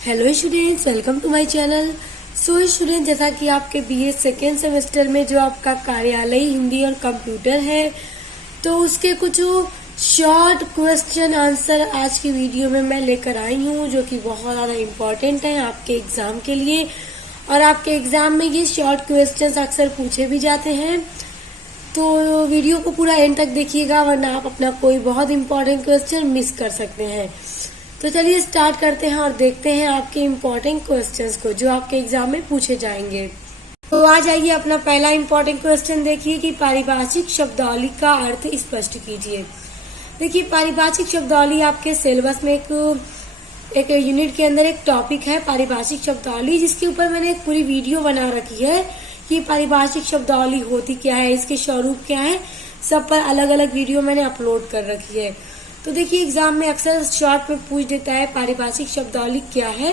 Hello students, welcome to my channel. So student, जैसा कि आपके बीए सेकेंड सेमेस्टर में जो आपका कार्यालय हिंदी और कंप्यूटर है, तो उसके कुछ शॉर्ट क्वेश्चन आंसर आज की वीडियो में मैं लेकर आई हूँ, जो कि बहुत ज़्यादा इम्पोर्टेंट है आपके एग्जाम के लिए। और आपके एग्जाम में ये शॉर्ट क्वेश्चंस अक्सर पूछे भी जाते हैं, तो वीडियो को पूरा एंड तक देखिएगा, वरना आप अपना कोई बहुत इम्पोर्टेंट क्वेश्चन मिस कर सकते हैं। तो चलिए स्टार्ट करते हैं और देखते हैं आपके इम्पोर्टेंट क्वेश्चंस को जो आपके एग्जाम में पूछे जाएंगे। तो आ जाइए, अपना पहला इम्पोर्टेंट क्वेश्चन देखिए कि पारिभाषिक शब्दावली का अर्थ स्पष्ट कीजिए। देखिए, पारिभाषिक शब्दावली आपके सिलेबस में एक यूनिट के अंदर एक टॉपिक है पारिभाषिक शब्दावली, जिसके ऊपर मैंने एक पूरी वीडियो बना रखी है कि पारिभाषिक शब्दावली होती क्या है, इसके स्वरूप क्या है, सब पर अलग अलग वीडियो मैंने अपलोड कर रखी है। तो देखिए, एग्जाम में अक्सर शॉर्ट में पूछ देता है पारिभाषिक शब्दावली क्या है।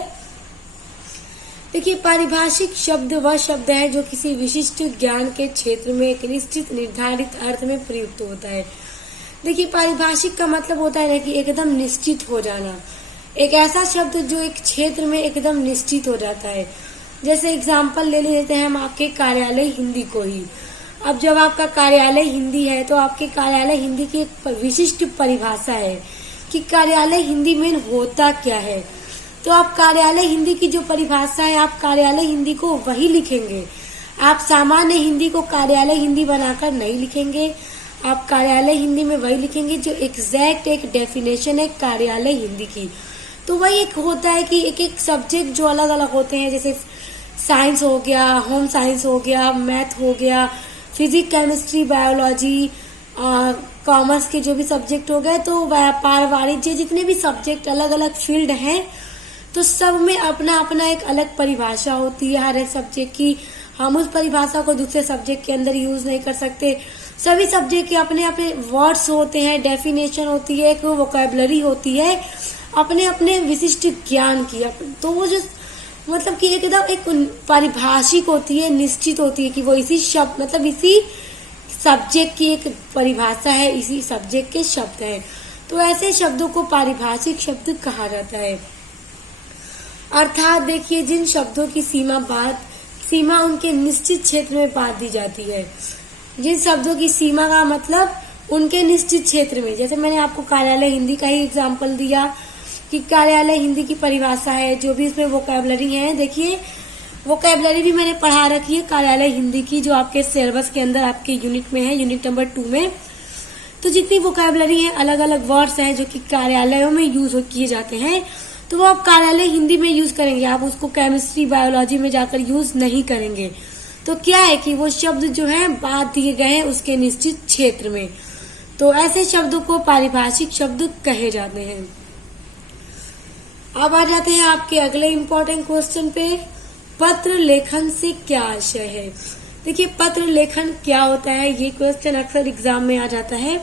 देखिए, पारिभाषिक शब्द वह शब्द है जो किसी विशिष्ट ज्ञान के क्षेत्र में एक निश्चित निर्धारित अर्थ में प्रयुक्त होता है। देखिए, पारिभाषिक का मतलब होता है ना कि एकदम निश्चित हो जाना, एक ऐसा शब्द जो एक क्षेत्र में एकदम निश्चित हो जाता है। जैसे एग्जाम्पल ले लेते हैं हम आपके कार्यालय हिंदी को ही। अब जब आपका कार्यालय हिंदी है, तो आपके कार्यालय हिंदी की एक विशिष्ट परिभाषा है कि कार्यालय हिंदी में होता क्या है। तो आप कार्यालय हिंदी की जो परिभाषा है, आप कार्यालय हिंदी को वही लिखेंगे। आप सामान्य हिंदी को कार्यालय हिंदी बनाकर नहीं लिखेंगे, आप कार्यालय हिंदी में वही लिखेंगे जो एग्जैक्ट एक डेफिनेशन है कार्यालय हिंदी की। तो वही एक होता है कि एक एक सब्जेक्ट जो अलग अलग होते हैं, जैसे साइंस हो गया, होम साइंस हो गया, मैथ हो गया, फिजिक्स, केमिस्ट्री, बायोलॉजी, कॉमर्स के जो भी सब्जेक्ट हो गए, तो व्यापार, वाणिज्य, जितने भी सब्जेक्ट अलग अलग फील्ड हैं, तो सब में अपना अपना एक अलग परिभाषा होती है हर एक सब्जेक्ट की। हम उस परिभाषा को दूसरे सब्जेक्ट के अंदर यूज नहीं कर सकते। सभी सब्जेक्ट के अपने अपने वर्ड्स होते हैं, डेफिनेशन होती है, एक वोकैबुलरी होती है, अपने अपने विशिष्ट ज्ञान की। तो वो जो मतलब कि एकदम एक पारिभाषिक होती है, निश्चित होती है कि वो इसी शब्द मतलब इसी सब्जेक्ट की एक परिभाषा है, इसी सब्जेक्ट के शब्द हैं। तो ऐसे शब्दों को पारिभाषिक शब्द कहा जाता है। अर्थात देखिए, जिन शब्दों की सीमा उनके निश्चित क्षेत्र में बांध दी जाती है। जिन शब्दों की सीमा का मतलब उनके निश्चित क्षेत्र में, जैसे मैंने आपको कार्यालय हिंदी का ही एग्जाम्पल दिया कि कार्यालय हिंदी की परिभाषा है, जो भी इसमें वोकैबुलरी है। देखिए, वोकैबुलरी भी मैंने पढ़ा रखी है कार्यालय हिंदी की, जो आपके सिलेबस के अंदर आपके यूनिट में है, यूनिट नंबर 2 में। तो जितनी वोकैबुलरी है, अलग अलग वर्ड्स हैं जो कि कार्यालयों में यूज किए जाते हैं, तो वो आप कार्यालय हिंदी में यूज करेंगे, आप उसको केमिस्ट्री, बायोलॉजी में जाकर यूज नहीं करेंगे। तो क्या है कि वो शब्द जो है बांध दिए गए हैं उसके निश्चित क्षेत्र में। तो ऐसे शब्दों को पारिभाषिक शब्द कहे जाते हैं। अब आ जाते हैं आपके अगले इम्पोर्टेंट क्वेश्चन पे, पत्र लेखन से क्या आशय है। देखिए, पत्र लेखन क्या होता है, ये क्वेश्चन अक्सर एग्जाम में आ जाता है।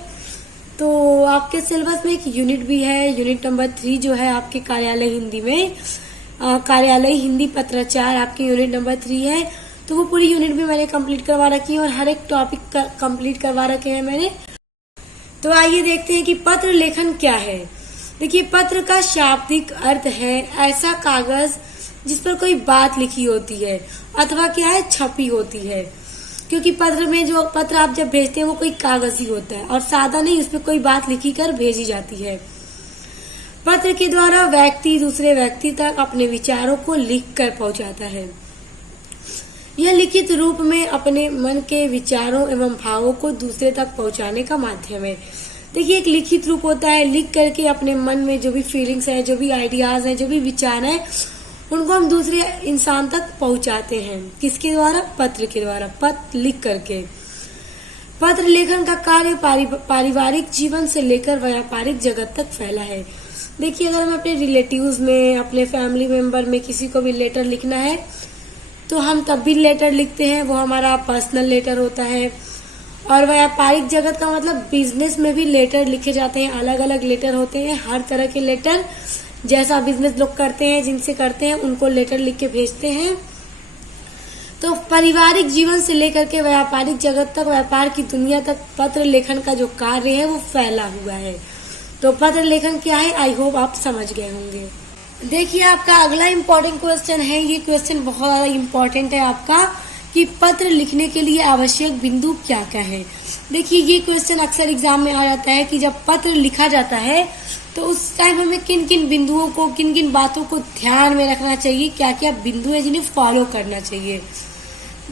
तो आपके सिलेबस में एक यूनिट भी है, यूनिट नंबर 3 जो है आपके कार्यालय हिंदी में, कार्यालय हिंदी पत्राचार आपके यूनिट नंबर 3 है। तो वो पूरी यूनिट भी मैंने कंप्लीट करवा रखी है और हर एक टॉपिक कंप्लीट करवा रखे हैं मैंने। तो आइए देखते हैं कि पत्र लेखन क्या है। देखिए, पत्र का शाब्दिक अर्थ है ऐसा कागज जिस पर कोई बात लिखी होती है अथवा क्या है, छपी होती है। क्योंकि पत्र में जो पत्र आप जब भेजते हैं वो कोई कागज ही होता है और सादा नहीं, उस पर कोई बात लिखी कर भेजी जाती है। पत्र के द्वारा व्यक्ति दूसरे व्यक्ति तक अपने विचारों को लिख कर पहुंचाता है। यह लिखित रूप में अपने मन के विचारों एवं भावों को दूसरे तक पहुंचाने का माध्यम है। देखिए, एक लिखित रूप होता है, लिख करके अपने मन में जो भी फीलिंग्स है, जो भी आइडियाज है, जो भी विचार है, उनको हम दूसरे इंसान तक पहुंचाते हैं। किसके द्वारा? पत्र के द्वारा, पत्र लिख करके। पत्र लेखन का कार्य पारिवारिक जीवन से लेकर व्यापारिक जगत तक फैला है। देखिए, अगर हम अपने रिलेटिव्स में, अपने फैमिली मेंबर में किसी को भी लेटर लिखना है, तो हम तब भी लेटर लिखते हैं, वो हमारा पर्सनल लेटर होता है। और व्यापारिक जगत का मतलब बिजनेस में भी लेटर लिखे जाते हैं, अलग अलग लेटर होते हैं, हर तरह के लेटर, जैसा बिजनेस लोग करते हैं, जिनसे करते हैं, उनको लेटर लिख के भेजते हैं। तो पारिवारिक जीवन से लेकर के व्यापारिक जगत तक, व्यापार की दुनिया तक पत्र लेखन का जो कार्य है वो फैला हुआ है। तो पत्र लेखन क्या है, आई होप आप समझ गए होंगे। देखिए आपका अगला इम्पोर्टेंट क्वेश्चन है, ये क्वेश्चन बहुत ज्यादा इम्पोर्टेंट है आपका, कि पत्र लिखने के लिए आवश्यक बिंदु क्या क्या है। देखिए ये क्वेश्चन अक्सर एग्जाम में आ जाता है कि जब पत्र लिखा जाता है तो उस टाइम हमें किन किन बिंदुओं को, किन किन बातों को ध्यान में रखना चाहिए, क्या क्या बिंदु है जिन्हें फॉलो करना चाहिए।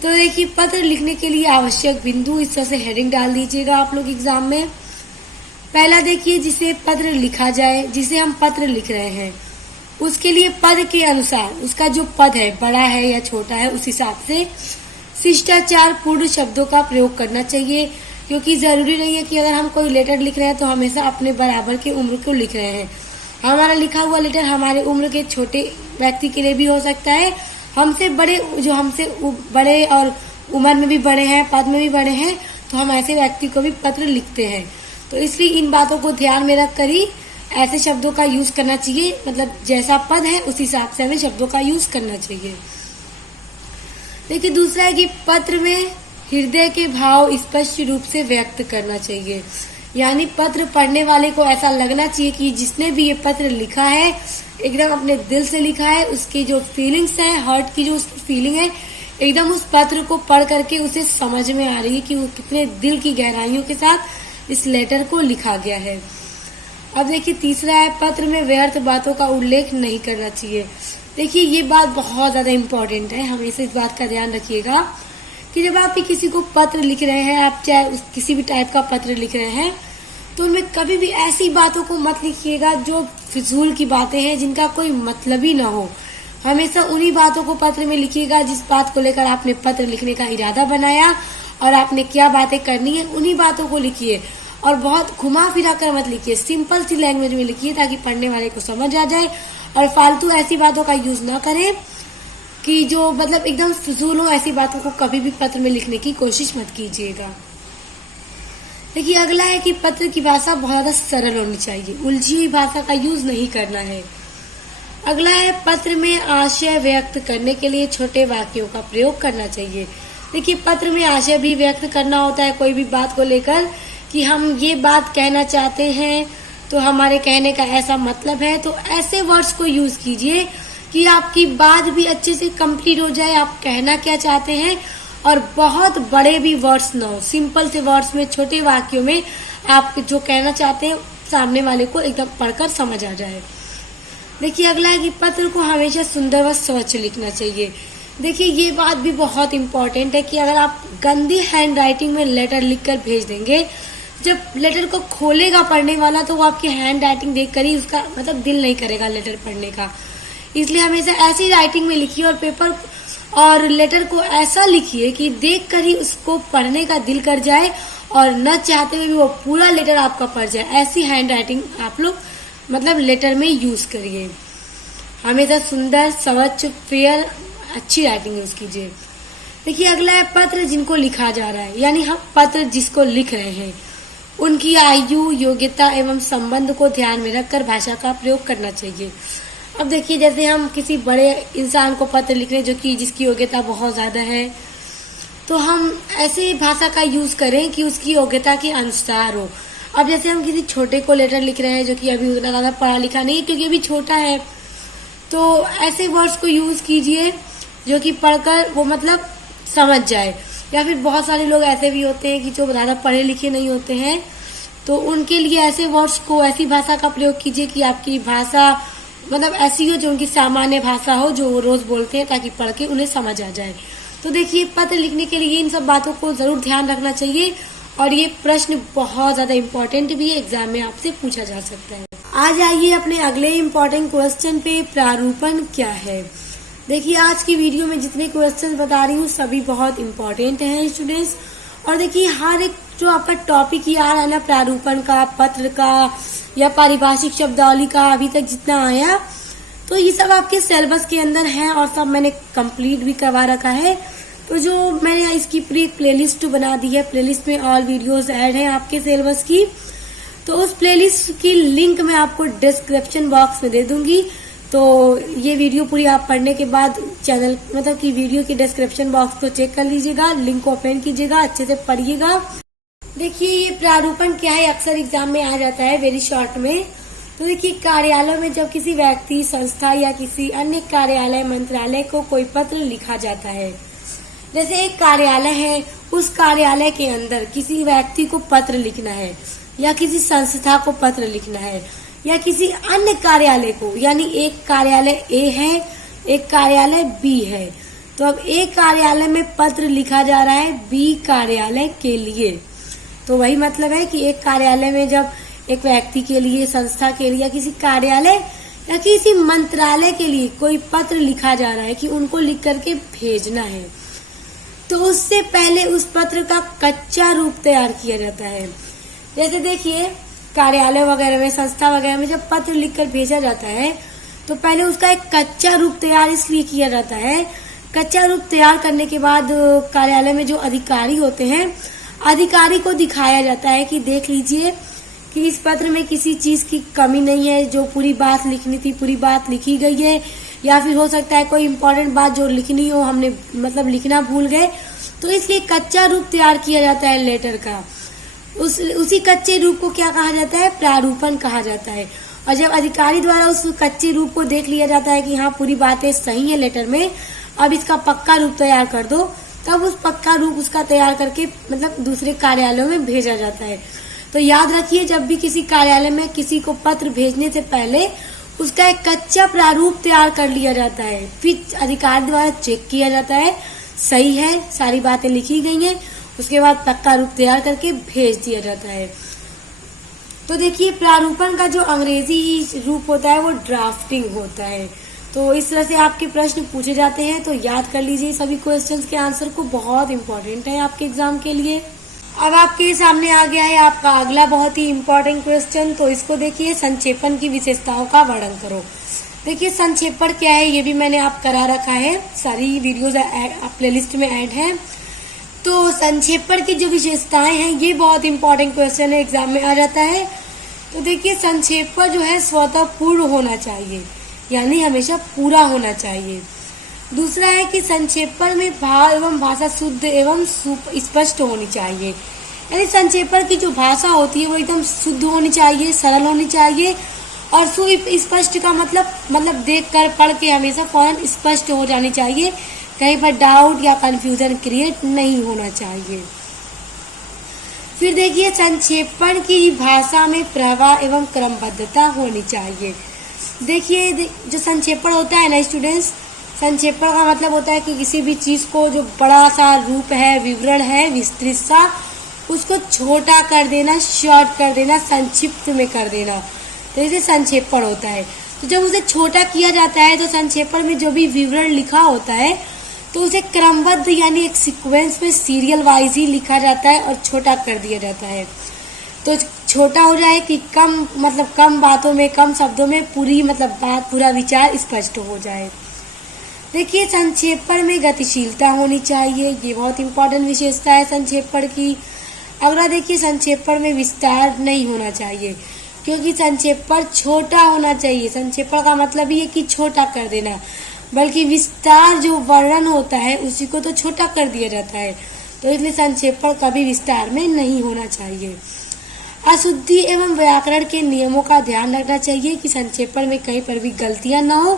तो देखिए पत्र लिखने के लिए आवश्यक बिंदु, इस तरह से हेडिंग डाल दीजिएगा आप लोग एग्जाम में। पहला देखिए, जिसे पत्र लिखा जाए, जिसे हम पत्र लिख रहे हैं उसके लिए पद के अनुसार, उसका जो पद है बड़ा है या छोटा है उस हिसाब से शिष्टाचार पूर्ण शब्दों का प्रयोग करना चाहिए। क्योंकि जरूरी नहीं है कि अगर हम कोई लेटर लिख रहे हैं तो हमेशा अपने बराबर की उम्र को लिख रहे हैं। हमारा लिखा हुआ लेटर हमारे उम्र के छोटे व्यक्ति के लिए भी हो सकता है, हमसे बड़े, जो हमसे बड़े और उम्र में भी बड़े हैं, पद में भी बड़े हैं, तो हम ऐसे व्यक्ति को भी पत्र लिखते हैं। तो इसलिए इन बातों को ध्यान में रख कर ही ऐसे शब्दों का यूज करना चाहिए, मतलब जैसा पद है उस हिसाब से हमें शब्दों का यूज करना चाहिए। देखिए दूसरा है कि पत्र में हृदय के भाव स्पष्ट रूप से व्यक्त करना चाहिए। यानी पत्र पढ़ने वाले को ऐसा लगना चाहिए कि जिसने भी ये पत्र लिखा है एकदम अपने दिल से लिखा है, उसकी जो फीलिंग्स है, हार्ट की जो उसकी फीलिंग है, एकदम उस पत्र को पढ़ करके उसे समझ में आ रही है कि वो कितने दिल की गहराइयों के साथ इस लेटर को लिखा गया है। अब देखिए तीसरा है, पत्र में व्यर्थ बातों का उल्लेख नहीं करना चाहिए। देखिए ये बात बहुत ज्यादा इम्पोर्टेंट है, हमेशा इस बात का ध्यान रखिएगा कि जब आप किसी को पत्र लिख रहे हैं, आप चाहे किसी भी टाइप का पत्र लिख रहे हैं, तो उनमें कभी भी ऐसी बातों को मत लिखिएगा जो फिजूल की बातें हैं, जिनका कोई मतलब ही ना हो। हमेशा उन्हीं बातों को पत्र में लिखिएगा जिस बात को लेकर आपने पत्र लिखने का इरादा बनाया और आपने क्या बातें करनी है उन्हीं बातों को लिखिए। और बहुत घुमा फिरा कर मत लिखिए, सिंपल सी लैंग्वेज में लिखिए ताकि पढ़ने वाले को समझ आ जाए। और फालतू ऐसी बातों का यूज ना करें कि जो मतलब एकदम फिजूल हो, ऐसी बातों को कभी भी पत्र में लिखने की कोशिश मत कीजिएगा। देखिए अगला है कि पत्र की भाषा बहुत ज्यादा सरल होनी चाहिए, उलझी हुई भाषा का यूज नहीं करना है। अगला है, पत्र में आशय व्यक्त करने के लिए छोटे वाक्यों का प्रयोग करना चाहिए। देखिए पत्र में आशय भी व्यक्त करना होता है कोई भी बात को लेकर, कि हम ये बात कहना चाहते हैं तो हमारे कहने का ऐसा मतलब है, तो ऐसे वर्ड्स को यूज कीजिए कि आपकी बात भी अच्छे से कंप्लीट हो जाए, आप कहना क्या चाहते हैं, और बहुत बड़े भी वर्ड्स ना हो, सिंपल से वर्ड्स में, छोटे वाक्यों में आप जो कहना चाहते हैं सामने वाले को एकदम पढ़कर समझ आ जाए। देखिए अगला है कि पत्र को हमेशा सुंदर व स्वच्छ लिखना चाहिए। देखिए ये बात भी बहुत इम्पोर्टेंट है कि अगर आप गंदी हैंड राइटिंग में लेटर लिखकर भेज देंगे, जब लेटर को खोलेगा पढ़ने वाला तो वो आपकी हैंड राइटिंग देखकर ही उसका मतलब दिल नहीं करेगा लेटर पढ़ने का। इसलिए हमेशा ऐसी राइटिंग में लिखिए और पेपर और लेटर को ऐसा लिखिए कि देखकर ही उसको पढ़ने का दिल कर जाए और न चाहते हुए भी वो पूरा लेटर आपका पढ़ जाए। ऐसी हैंड राइटिंग आप लोग मतलब लेटर में यूज करिए। हमेशा सुंदर, स्वच्छ, फेयर, अच्छी राइटिंग यूज कीजिए। देखिए अगला है, पत्र जिनको लिखा जा रहा है, यानी हम पत्र जिसको लिख रहे हैं उनकी आयु, योग्यता एवं संबंध को ध्यान में रखकर भाषा का प्रयोग करना चाहिए। अब देखिए जैसे हम किसी बड़े इंसान को पत्र लिख रहे हैं जो कि जिसकी योग्यता बहुत ज्यादा है, तो हम ऐसे भाषा का यूज करें कि उसकी योग्यता के अनुसार हो। अब जैसे हम किसी छोटे को लेटर लिख रहे हैं जो कि अभी उतना ज्यादा पढ़ा लिखा नहीं है क्योंकि अभी छोटा है, तो ऐसे वर्ड्स को यूज कीजिए जो कि पढ़कर वो मतलब समझ जाए। या फिर बहुत सारे लोग ऐसे भी होते हैं कि जो ज्यादा पढ़े लिखे नहीं होते हैं, तो उनके लिए ऐसे वर्ड्स को, ऐसी भाषा का प्रयोग कीजिए कि आपकी भाषा मतलब ऐसी हो जो उनकी सामान्य भाषा हो, जो वो रोज बोलते हैं, ताकि पढ़ के उन्हें समझ आ जाए। तो देखिए पत्र लिखने के लिए इन सब बातों को जरूर ध्यान रखना चाहिए और ये प्रश्न बहुत ज्यादा इम्पोर्टेंट भी है, एग्जाम में आपसे पूछा जा सकता है। आज आइए अपने अगले इम्पोर्टेंट क्वेश्चन पे, प्रारूपण क्या है। देखिए आज की वीडियो में जितने क्वेश्चन बता रही हूँ सभी बहुत इम्पोर्टेंट हैं स्टूडेंट्स। और देखिए हर एक जो आपका टॉपिक ये आ रहा है ना, प्रारूपण का, पत्र का या पारिभाषिक शब्दावली का, अभी तक जितना आया, तो ये सब आपके सिलेबस के अंदर है और सब मैंने कंप्लीट भी करवा रखा है। तो जो मैंने इसकी पूरी प्लेलिस्ट बना दी है, प्लेलिस्ट में ऑल वीडियोस ऐड हैं आपके सिलेबस की, तो उस प्लेलिस्ट की लिंक मैं आपको डिस्क्रिप्शन बॉक्स में दे दूंगी। तो ये वीडियो पूरी आप पढ़ने के बाद चैनल मतलब कि वीडियो की डिस्क्रिप्शन बॉक्स को चेक कर लीजिएगा, लिंक को ओपन कीजिएगा, अच्छे से पढ़िएगा। देखिए ये प्रारूपण क्या है, अक्सर एग्जाम में आ जाता है वेरी शॉर्ट में। तो देखिए, कार्यालय में जब किसी व्यक्ति, संस्था या किसी अन्य कार्यालय, मंत्रालय को कोई पत्र लिखा जाता है, जैसे एक कार्यालय है, उस कार्यालय के अंदर किसी व्यक्ति को पत्र लिखना है या किसी संस्था को पत्र लिखना है या किसी अन्य कार्यालय को, यानी एक कार्यालय ए है, एक कार्यालय बी है, तो अब ए कार्यालय में पत्र लिखा जा रहा है बी कार्यालय के लिए। तो वही मतलब है कि एक कार्यालय में जब एक व्यक्ति के लिए, संस्था के लिए या किसी कार्यालय या किसी मंत्रालय के लिए कोई पत्र लिखा जा रहा है कि उनको लिख करके भेजना है, तो उससे पहले उस पत्र का कच्चा रूप तैयार किया जाता है। जैसे देखिए, कार्यालय वगैरह में, संस्था वगैरह में जब पत्र लिखकर भेजा जाता है तो पहले उसका एक कच्चा रूप तैयार इसलिए किया जाता है। कच्चा रूप तैयार करने के बाद कार्यालय में जो अधिकारी होते हैं, अधिकारी को दिखाया जाता है कि देख लीजिए कि इस पत्र में किसी चीज की कमी नहीं है, जो पूरी बात लिखनी थी पूरी बात लिखी गई है, या फिर हो सकता है कोई इम्पोर्टेंट बात जो लिखनी हो हमने मतलब लिखना भूल गए, तो इसलिए कच्चा रूप तैयार किया जाता है लेटर का। उसी कच्चे रूप को क्या कहा जाता है? प्रारूपण कहा जाता है। और जब अधिकारी द्वारा उस कच्चे रूप को देख लिया जाता है कि हाँ पूरी बातें सही है लेटर में, अब इसका पक्का रूप तैयार कर दो, तब उस पक्का रूप उसका तैयार करके मतलब दूसरे कार्यालयों में भेजा जाता है। तो याद रखिए, जब भी किसी कार्यालय में किसी को पत्र भेजने से पहले उसका एक कच्चा प्रारूप तैयार कर लिया जाता है, फिर अधिकारी द्वारा चेक किया जाता है सही है, सारी बातें लिखी गई हैं, उसके बाद पक्का रूप तैयार करके भेज दिया जाता है। तो देखिए, प्रारूपण का जो अंग्रेजी रूप होता है वो ड्राफ्टिंग होता है। तो इस तरह से आपके प्रश्न पूछे जाते हैं, तो याद कर लीजिए सभी क्वेश्चंस के आंसर को, बहुत इंपॉर्टेंट है आपके एग्जाम के लिए। अब आपके सामने आ गया है आपका अगला बहुत ही इम्पोर्टेंट क्वेश्चन। तो इसको देखिए, संक्षेपण की विशेषताओं का वर्णन करो। देखिए, संक्षेपण क्या है ये भी मैंने आप करा रखा है, सारी वीडियोज प्लेलिस्ट में ऐड है। तो संक्षेपण की जो विशेषताएं हैं ये बहुत इंपॉर्टेंट क्वेश्चन है, एग्जाम में आ जाता है। तो देखिए, संक्षेपण जो है स्वतः पूर्ण होना चाहिए, यानी हमेशा पूरा होना चाहिए। दूसरा है कि संक्षेपण में भाव एवं भाषा शुद्ध एवं स्पष्ट होनी चाहिए, यानी संक्षेपण की जो भाषा होती है वो एकदम शुद्ध होनी चाहिए, सरल होनी चाहिए। और सुस्पष्ट का मतलब देखकर पढ़ के हमेशा फौरन स्पष्ट हो जानी चाहिए, कहीं पर डाउट या कंफ्यूजन क्रिएट नहीं होना चाहिए। फिर देखिए, संक्षेपण की भाषा में प्रवाह एवं क्रमबद्धता होनी चाहिए। देखिए, जो संक्षेपण होता है ना स्टूडेंट्स, संक्षेपण का मतलब होता है कि किसी भी चीज को जो बड़ा सा रूप है, विवरण है, विस्तृत सा, उसको छोटा कर देना, शॉर्ट कर देना, संक्षिप्त में कर देना, तो इसे संक्षेपण होता है। तो जब उसे छोटा किया जाता है तो संक्षेपण में जो भी विवरण लिखा होता है तो उसे क्रमबद्ध यानी एक सीक्वेंस में सीरियल वाइज ही लिखा जाता है और छोटा कर दिया जाता है। तो छोटा हो जाए कि कम बातों में, कम शब्दों में पूरी बात, पूरा विचार स्पष्ट हो जाए। देखिए, संक्षेपण में गतिशीलता होनी चाहिए, ये बहुत इंपॉर्टेंट विशेषता है संक्षेपण की। अगला देखिए, संक्षेपण में विस्तार नहीं होना चाहिए, क्योंकि संक्षेपण छोटा होना चाहिए। संक्षेपण का मतलब ही है कि छोटा कर देना, बल्कि विस्तार जो वर्णन होता है उसी को तो छोटा कर दिया जाता है, तो इसलिए संक्षेपण कभी विस्तार में नहीं होना चाहिए। अशुद्धि एवं व्याकरण के नियमों का ध्यान रखना चाहिए कि संक्षेपण में कहीं पर भी गलतियां न हो।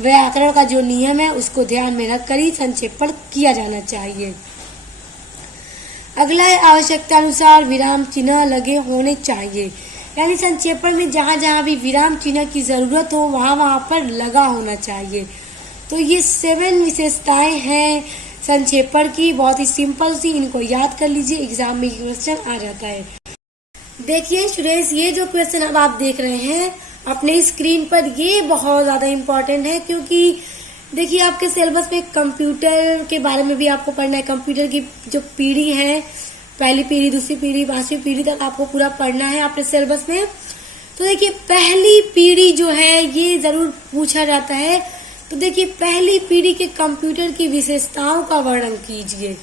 व्याकरण का जो नियम है उसको ध्यान में रखकर ही संक्षेपण किया जाना चाहिए। अगला है, आवश्यकता अनुसार विराम चिन्ह लगे होने चाहिए, यानी संक्षेपण में जहाँ जहाँ भी विराम चिन्ह की जरूरत हो वहाँ पर लगा होना चाहिए। तो ये 7 विशेषताएं हैं संक्षेपण की, बहुत ही सिंपल सी, इनको याद कर लीजिए, एग्जाम में क्वेश्चन आ जाता है। देखिए स्टूडेंट्स, ये जो क्वेश्चन अब आप देख रहे हैं अपने स्क्रीन पर, ये बहुत ज्यादा इम्पोर्टेंट है, क्योंकि देखिए आपके सिलेबस में कंप्यूटर के बारे में भी आपको पढ़ना है। कंप्यूटर की जो पीढ़ी है, पहली पीढ़ी, दूसरी पीढ़ी, 5वीं पीढ़ी तक आपको पूरा पढ़ना है अपने सिलेबस में। तो देखिए, पहली पीढ़ी जो है ये जरूर पूछा जाता है। तो देखिए, पहली पीढ़ी के कंप्यूटर की विशेषताओं का वर्णन कीजिए,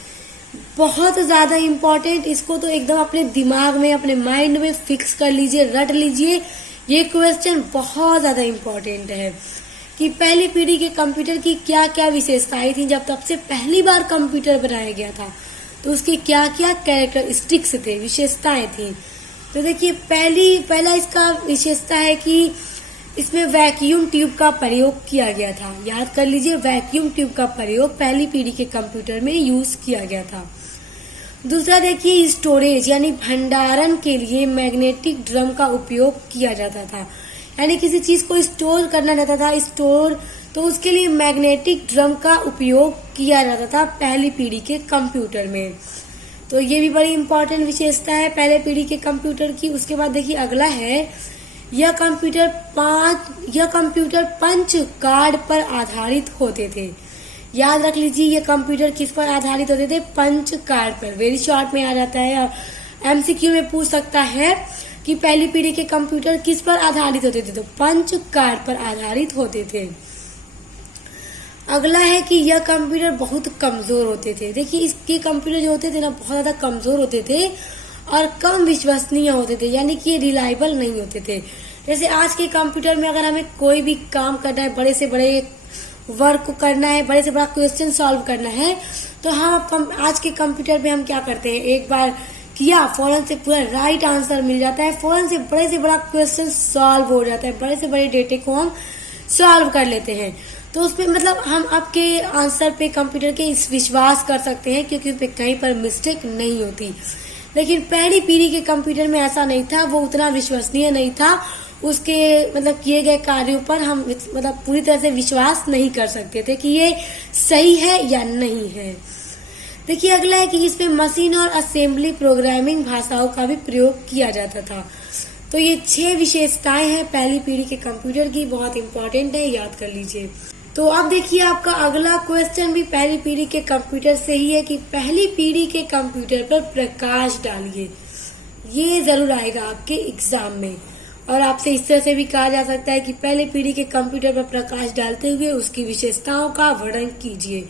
बहुत ज्यादा इम्पोर्टेंट। इसको तो एकदम अपने दिमाग में, अपने माइंड में फिक्स कर लीजिए, रट लीजिए। ये क्वेश्चन बहुत ज्यादा इम्पोर्टेंट है कि पहली पीढ़ी के कंप्यूटर की क्या क्या विशेषताएं थी, जब तब से पहली बार कंप्यूटर बनाया गया था तो उसके क्या क्या कैरेक्टरिस्टिक्स थे, विशेषताएं थी। तो देखिए पहला इसका विशेषता है कि इसमें वैक्यूम ट्यूब का प्रयोग किया गया था। याद कर लीजिए, वैक्यूम ट्यूब का प्रयोग पहली पीढ़ी के कंप्यूटर में यूज किया गया था। दूसरा देखिए, स्टोरेज यानी भंडारण के लिए मैग्नेटिक ड्रम का उपयोग किया जाता था। यानी किसी चीज को स्टोर करना रहता था, तो उसके लिए मैग्नेटिक ड्रम का उपयोग किया जाता था पहली पीढ़ी के कंप्यूटर में। तो ये भी बड़ी इंपॉर्टेंट विशेषता है पहले पीढ़ी के कंप्यूटर की। उसके बाद देखिए अगला है, यह कंप्यूटर पंच कार्ड पर आधारित होते थे। याद रख लीजिए, ये कंप्यूटर किस पर आधारित होते थे? पंच कार्ड पर। वेरी शॉर्ट में आ जाता है, एमसीक्यू में पूछ सकता है कि पहली पीढ़ी के कंप्यूटर किस पर आधारित होते थे, तो पंच कार्ड पर आधारित होते थे। अगला है कि यह कंप्यूटर बहुत कमजोर होते थे। देखिए, इसके कंप्यूटर जो होते थे ना, बहुत ज्यादा कमजोर होते थे और कम विश्वसनीय होते थे, यानी कि ये रिलायबल नहीं होते थे। जैसे आज के कंप्यूटर में अगर हमें कोई भी काम करना है, बड़े से बड़े वर्क को करना है, बड़े से बड़ा क्वेश्चन सॉल्व करना है, तो हम आज के कंप्यूटर में हम क्या करते हैं, एक बार किया फौरन से पूरा राइट आंसर मिल जाता है, फौरन से बड़ा क्वेश्चन सॉल्व हो जाता है, बड़े से बड़े डेटे को हम सॉल्व कर लेते हैं। तो उसमें मतलब हम आपके आंसर पे कंप्यूटर के विश्वास कर सकते हैं, क्योंकि उसपे कहीं पर मिस्टेक नहीं होती। लेकिन पहली पीढ़ी के कंप्यूटर में ऐसा नहीं था, वो उतना विश्वसनीय नहीं था। उसके मतलब किए गए कार्यों पर हम मतलब पूरी तरह से विश्वास नहीं कर सकते थे कि ये सही है या नहीं है। देखिए अगला है कि इसमें मशीन और असेंबली प्रोग्रामिंग भाषाओं का भी प्रयोग किया जाता था। तो ये 6 विशेषताएं हैं पहली पीढ़ी के कंप्यूटर की, बहुत इंपॉर्टेंट है, याद कर लीजिए। तो अब देखिए आपका अगला क्वेश्चन भी पहली पीढ़ी के कंप्यूटर से ही है कि पहली पीढ़ी के कंप्यूटर पर प्रकाश डालिए। ये जरूर आएगा आपके एग्जाम में, और आपसे इस तरह से भी कहा जा सकता है कि पहले पीढ़ी के कंप्यूटर पर प्रकाश डालते हुए उसकी विशेषताओं का वर्णन कीजिए।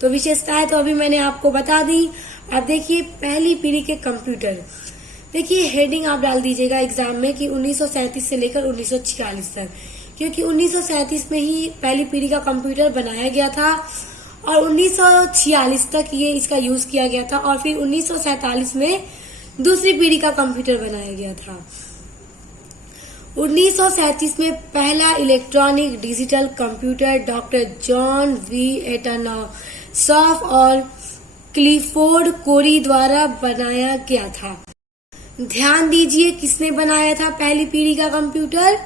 तो विशेषताएं तो अभी मैंने आपको बता दी। अब देखिए पहली पीढ़ी के कंप्यूटर, देखिए हेडिंग आप डाल दीजिएगा एग्जाम में कि 1937 से लेकर 1946 तक, क्योंकि 1937 में ही पहली पीढ़ी का कंप्यूटर बनाया गया था और 1946 तक ये इसका यूज किया गया था, और फिर 1947 में दूसरी पीढ़ी का कंप्यूटर बनाया गया था। 1937 में पहला electronic digital computer doctor John V Atanasoff और क्लिफोर्ड कोरी द्वारा बनाया गया था। ध्यान दीजिए, किसने बनाया था पहली पीढ़ी का computer?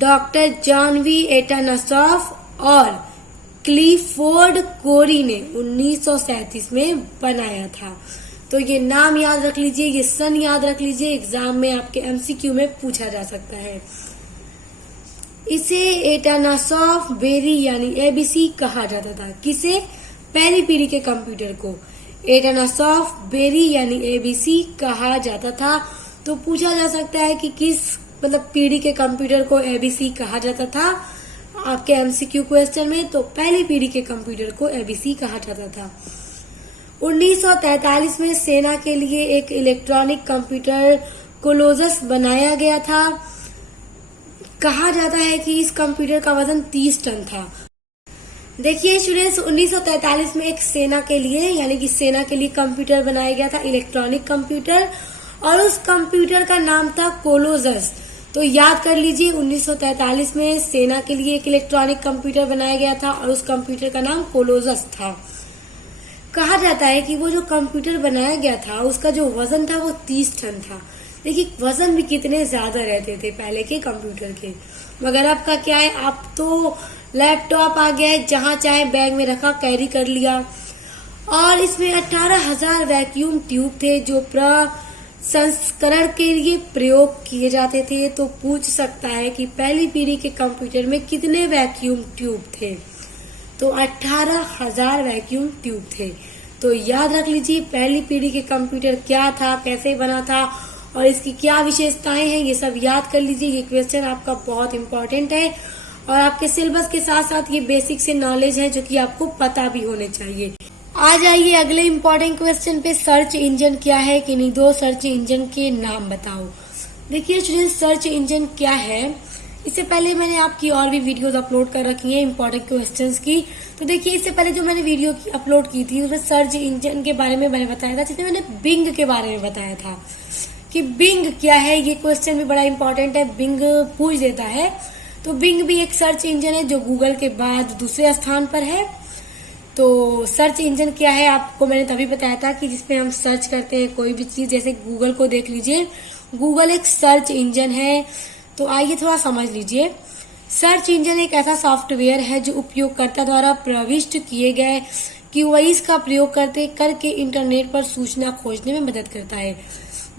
Doctor John V Atanasoff और क्लिफोर्ड कोरी ने 1937 में बनाया था। तो ये नाम याद रख लीजिए, ये सन याद रख लीजिए, एग्जाम में आपके एमसीक्यू में पूछा जा सकता है। इसे एटनसॉफ बेरी यानी एबीसी कहा जाता था। किसे? पहली पीढ़ी के कंप्यूटर को एटनसॉफ बेरी यानी एबीसी कहा जाता था। तो पूछा जा सकता है कि किस मतलब पीढ़ी के कंप्यूटर को एबीसी कहा जाता था आपके एमसीक्यू क्वेश्चन में। तो पहली पीढ़ी के कंप्यूटर को एबीसी कहा जाता था। 1943 में सेना के लिए एक इलेक्ट्रॉनिक कंप्यूटर कोलोजस बनाया गया था। कहा जाता है कि इस कंप्यूटर का वजन 30 टन था। देखिए स्टूडेंट्स, 1943 में एक सेना के लिए यानी कि सेना के लिए कंप्यूटर बनाया गया था, इलेक्ट्रॉनिक कंप्यूटर, और उस कंप्यूटर का नाम था कोलोजस। तो याद कर लीजिए, 1943 में सेना के लिए एक इलेक्ट्रॉनिक कंप्यूटर बनाया गया था और उस कंप्यूटर का नाम कोलोजस था। कहा जाता है कि वो जो कंप्यूटर बनाया गया था उसका जो वजन था वो 30 टन था। देखिए वजन भी कितने ज्यादा रहते थे पहले के कंप्यूटर के। मगर अब का क्या है, अब तो लैपटॉप आ गया है, जहां चाहे बैग में रखा कैरी कर लिया। और इसमें 18,000 वैक्यूम ट्यूब थे जो प्रसंस्करण के लिए प्रयोग किए जाते थे। तो पूछ सकता है कि पहली पीढ़ी के कंप्यूटर में कितने वैक्यूम ट्यूब थे? तो 18,000 वैक्यूम ट्यूब थे। तो याद रख लीजिए पहली पीढ़ी के कंप्यूटर क्या था, कैसे बना था और इसकी क्या विशेषताएं हैं, ये सब याद कर लीजिए। ये क्वेश्चन आपका बहुत इंपॉर्टेंट है और आपके सिलेबस के साथ साथ ये बेसिक से नॉलेज है जो कि आपको पता भी होने चाहिए। आ जाइए अगले इम्पोर्टेंट क्वेश्चन पे, सर्च इंजन क्या है? किन्हीं 2 सर्च इंजन के नाम बताओ। देखिए स्टूडेंट, सर्च इंजन क्या है, इससे पहले मैंने आपकी और भी वीडियोस अपलोड कर रखी हैं इम्पोर्टेंट क्वेश्चंस की। तो देखिए इससे पहले जो मैंने वीडियो अपलोड की थी उसमें सर्च इंजन के बारे में मैंने बताया था, जिसमें मैंने बिंग के बारे में बताया था कि बिंग क्या है। ये क्वेश्चन भी बड़ा इंपॉर्टेंट है, बिंग पूछ देता है। तो बिंग भी एक सर्च इंजन है जो गूगल के बाद दूसरे स्थान पर है। तो सर्च इंजन क्या है आपको मैंने तभी बताया था कि जिसपे हम सर्च करते हैं कोई भी चीज, जैसे गूगल को देख लीजिए, गूगल एक सर्च इंजन है। तो आइए थोड़ा समझ लीजिए। सर्च इंजन एक ऐसा सॉफ्टवेयर है जो उपयोगकर्ता द्वारा प्रविष्ट किए गए कीवर्ड्स का प्रयोग करके इंटरनेट पर सूचना खोजने में मदद करता है।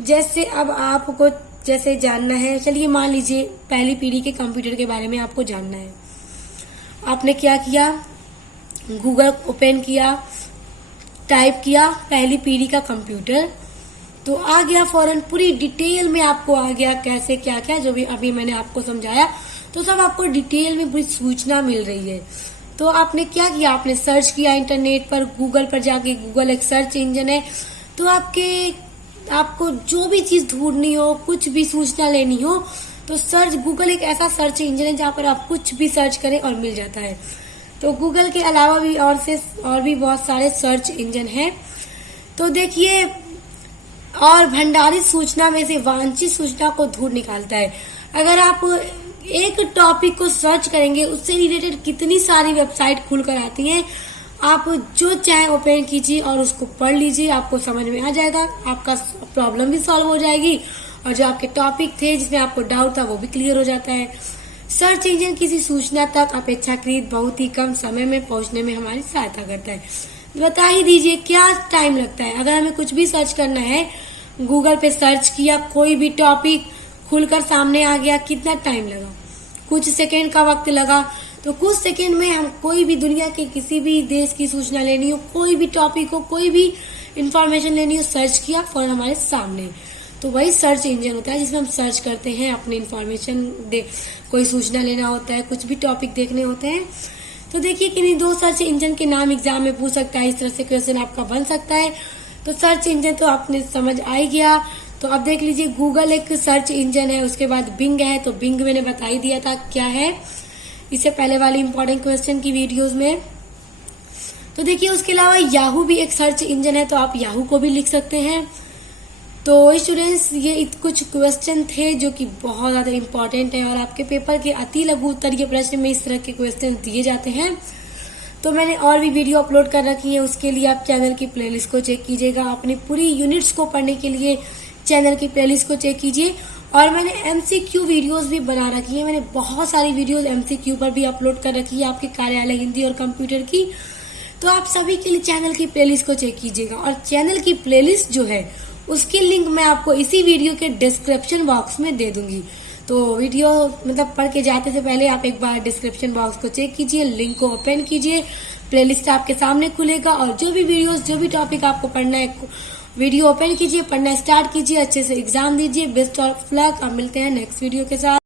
जैसे अब आपको जैसे जानना है, चलिए मान लीजिए पहली पीढ़ी के कंप्यूटर के बारे में आपको जानना है। आपने क्या किया, गूगल ओपन किया, टाइप किया पहली पीढ़ी का कंप्यूटर, तो आ गया फौरन, पूरी डिटेल में आपको आ गया कैसे क्या क्या, जो भी अभी मैंने आपको समझाया तो सब आपको डिटेल में पूरी सूचना मिल रही है। तो आपने क्या किया, आपने सर्च किया इंटरनेट पर, गूगल पर जाके, गूगल एक सर्च इंजन है। तो आपको जो भी चीज ढूंढनी हो, कुछ भी सूचना लेनी हो, तो सर्च, गूगल एक ऐसा सर्च इंजन है जहाँ पर आप कुछ भी सर्च करें और मिल जाता है। तो गूगल के अलावा भी और भी बहुत सारे सर्च इंजन हैं। तो देखिए, और भंडारित सूचना में से वांछित सूचना को ढूंढ निकालता है। अगर आप एक टॉपिक को सर्च करेंगे, उससे रिलेटेड कितनी सारी वेबसाइट खुलकर आती हैं, आप जो चाहे ओपन कीजिए और उसको पढ़ लीजिए, आपको समझ में आ जाएगा, आपका प्रॉब्लम भी सॉल्व हो जाएगी और जो आपके टॉपिक थे जिसमें आपको डाउट था वो भी क्लियर हो जाता है। सर्च इंजन किसी सूचना तक अपेक्षाकृत बहुत ही कम समय में पहुंचने में हमारी सहायता करता है। बता ही दीजिए क्या टाइम लगता है। अगर हमें कुछ भी सर्च करना है, गूगल पे सर्च किया, कोई भी टॉपिक खुलकर सामने आ गया, कितना टाइम लगा, कुछ सेकंड का वक्त लगा। तो कुछ सेकंड में हम कोई भी दुनिया के किसी भी देश की सूचना लेनी हो, कोई भी टॉपिक हो, कोई भी इंफॉर्मेशन लेनी हो, सर्च किया फौरन हमारे सामने। तो वही सर्च इंजन होता है जिसमें हम सर्च करते हैं, अपनी इंफॉर्मेशन कोई सूचना लेना होता है, कुछ भी टॉपिक देखने होते हैं। तो देखिए किन्हीं दो सर्च इंजन के नाम एग्जाम में पूछ सकता है, इस तरह से क्वेश्चन आपका बन सकता है। तो सर्च इंजन तो आपने समझ आ ही गया। तो अब देख लीजिए, गूगल एक सर्च इंजन है, उसके बाद बिंग है। तो बिंग मैंने बता ही दिया था क्या है इससे पहले वाली इंपॉर्टेंट क्वेश्चन की वीडियोस में। तो देखिए उसके अलावा याहू भी एक सर्च इंजन है, तो आप याहू को भी लिख सकते हैं। तो स्टूडेंट्स, ये कुछ क्वेश्चन थे जो कि बहुत ज्यादा इंपॉर्टेंट है और आपके पेपर के अति लघु उत्तरीय प्रश्न में इस तरह के क्वेश्चन दिए जाते हैं। तो मैंने और भी वीडियो अपलोड कर रखी है, उसके लिए आप चैनल की प्लेलिस्ट को चेक कीजिएगा। अपनी पूरी यूनिट्स को पढ़ने के लिए चैनल की प्लेलिस्ट को चेक कीजिए। और मैंने एमसीक्यू वीडियोस भी बना रखी है, मैंने बहुत सारी वीडियोस एमसीक्यू पर भी अपलोड कर रखी है आपके कार्यालय हिंदी और कंप्यूटर की। तो आप सभी के लिए चैनल की प्लेलिस्ट को चेक कीजिएगा। और चैनल की प्लेलिस्ट जो है उसकी लिंक मैं आपको इसी वीडियो के डिस्क्रिप्शन बॉक्स में दे दूंगी। तो वीडियो मतलब पढ़ के जाते से पहले आप एक बार डिस्क्रिप्शन बॉक्स को चेक कीजिए, लिंक को ओपन कीजिए, प्लेलिस्ट आपके सामने खुलेगा और जो भी वीडियोस, जो भी टॉपिक आपको पढ़ना है, वीडियो ओपन कीजिए, पढ़ना स्टार्ट कीजिए, अच्छे से एग्जाम दीजिए। Best of luck. अब मिलते हैं नेक्स्ट वीडियो के साथ।